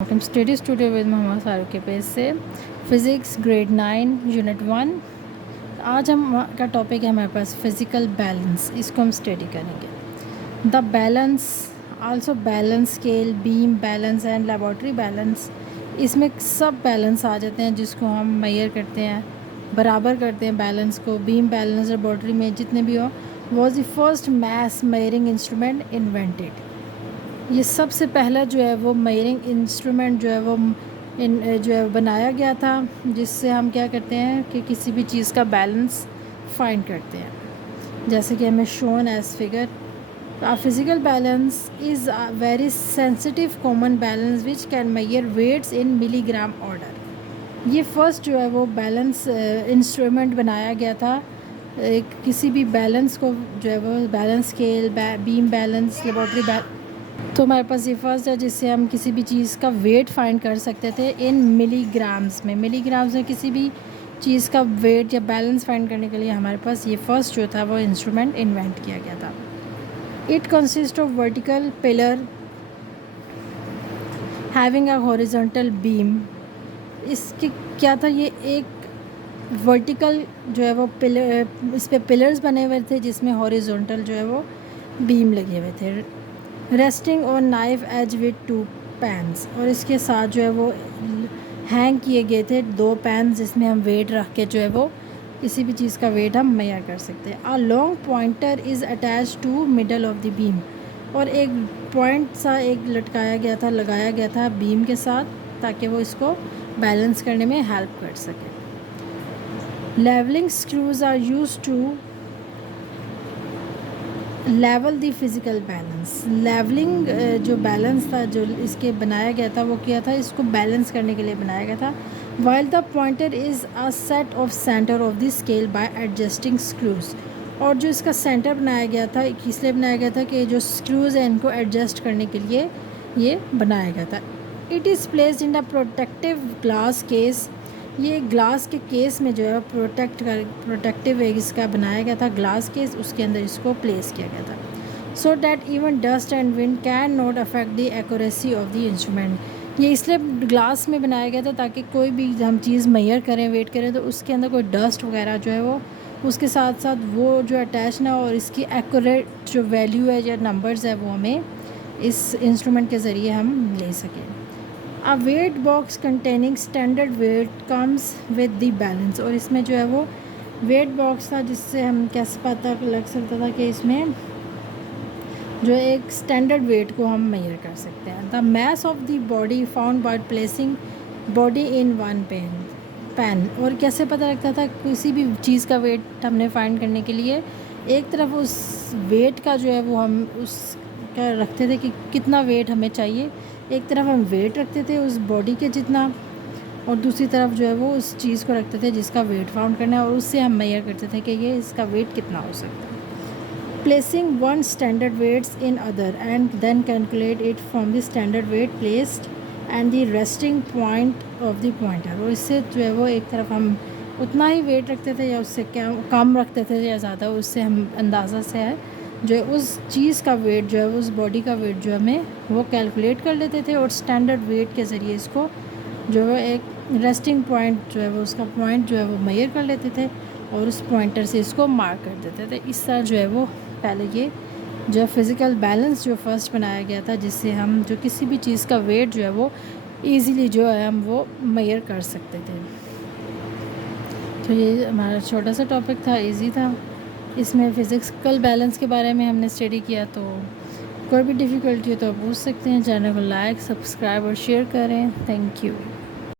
Welcome study studio with Mohammad Farooq के page से physics grade 9 unit 1। आज हम का टॉपिक है हमारे पास फ़िज़िकल बैलेंस। इसको हम स्टडी करेंगे। The balance also balance scale, beam balance and laboratory balance. इसमें सब बैलेंस आ जाते हैं जिसको हम मेजर करते हैं, बराबर करते हैं बैलेंस को। बीम बैलेंस लेबॉर्ट्री में जितने भी हो, was the first math measuring instrument invented. ये सबसे पहला जो है वो मेजरिंग इंस्ट्रूमेंट जो है वो जो है बनाया गया था, जिससे हम क्या करते हैं कि किसी भी चीज़ का बैलेंस फाइंड करते हैं। जैसे कि हमें shown as figure, physical balance is a very sensitive common balance which can measure weights in milligram order. ये फर्स्ट जो है वो बैलेंस इंस्ट्रूमेंट बनाया गया था। किसी भी बैलेंस को जो है वो balance scale, beam balance, laboratory balance, तो हमारे पास ये फर्स्ट है जिससे हम किसी भी चीज़ का वेट फाइंड कर सकते थे इन मिलीग्राम्स में। मिलीग्राम्स में किसी भी चीज़ का वेट या बैलेंस फाइंड करने के लिए हमारे पास ये फर्स्ट जो था वो इंस्ट्रूमेंट इन्वेंट किया गया था। It consist of vertical pillar having a horizontal beam. इसके क्या था, ये एक वर्टिकल जो है वो पिलर, इस पे पिलर्स बने हुए थे जिसमें हॉरिजॉन्टल जो है वो बीम लगे हुए थे। Resting on knife edge with 2 pans, और इसके साथ जो है वो हैंग किए गए थे 2 पैन जिसमें हम वेट रख के जो है वो किसी भी चीज़ का वेट हम मेजर कर सकते हैं। A long pointer is attach to middle of the beam, और एक पॉइंट सा एक लटकाया गया था, लगाया गया था बीम के साथ, ताकि वो इसको बैलेंस करने में हेल्प कर सके। Levelling screws are use to level the physical balance. Levelling जो बैलेंस था जो इसके बनाया गया था वो किया था, इसको बैलेंस करने के लिए बनाया गया था। While the pointer is a set of centre of the scale by adjusting screws, और जो इसका सेंटर बनाया गया था इसलिए बनाया गया था कि जो स्क्रूज हैं इनको एडजस्ट करने के लिए ये बनाया गया था। It is placed in the protective glass case. ये ग्लास के केस में जो है प्रोटेक्टिव इसका बनाया गया था ग्लास केस, उसके अंदर इसको प्लेस किया गया था। So that even dust and wind can not affect the accuracy of the instrument. ये इसलिए ग्लास में बनाया गया था ताकि कोई भी हम चीज़ मेजर करें, वेट करें, तो उसके अंदर कोई डस्ट वगैरह जो है वो उसके साथ साथ वो जो अटैच ना हो, और इसकी एक्यूरेट जो वैल्यू है या नंबर्स है वो हमें इस इंस्ट्रूमेंट के ज़रिए हम ले सकें। A weight box containing standard weight comes with the balance, और इसमें जो है वो वेट बॉक्स था जिससे हम कैसे पता लग सकता था कि इसमें जो एक स्टैंडर्ड वेट को हम मेजर कर सकते हैं। The mass of the body found by placing body in one pan, और कैसे पता लगता था किसी भी चीज़ का वेट हमने फाइंड करने के लिए एक तरफ उस वेट का जो है वो हम उसका रखते थे कि कितना वेट हमें चाहिए, एक तरफ हम वेट रखते थे उस बॉडी के जितना, और दूसरी तरफ जो है वो उस चीज़ को रखते थे जिसका वेट फाउंड करना है, और उससे हम मेजर करते थे कि ये इसका वेट कितना हो सकता है। Placing one standard weights in other end then calculate it from the standard weight placed and the resting point of the pointer, और इससे जो है वो एक तरफ हम उतना ही वेट रखते थे या उससे कम रखते थे या ज़्यादा, उससे हम अंदाज़ा से है जो है उस चीज़ का वेट जो है उस बॉडी का वेट जो हमें वो कैलकुलेट कर लेते थे, और स्टैंडर्ड वेट के ज़रिए इसको जो है एक रेस्टिंग पॉइंट जो है वो उसका पॉइंट जो है वो मेजर कर लेते थे, और उस पॉइंटर से इसको मार्क कर देते थे। इस तरह जो है वो पहले ये जो फिज़िकल बैलेंस जो फर्स्ट बनाया गया था, जिससे हम जो किसी भी चीज़ का वेट जो है वो ईज़िली जो है हम वो मेजर कर सकते थे। तो ये हमारा छोटा सा टॉपिक था, इजी था। इसमें फ़िज़िकल बैलेंस के बारे में हमने स्टडी किया। तो कोई भी डिफ़िकल्टी हो तो आप पूछ सकते हैं। चैनल को लाइक, सब्सक्राइब और शेयर करें। Thank you.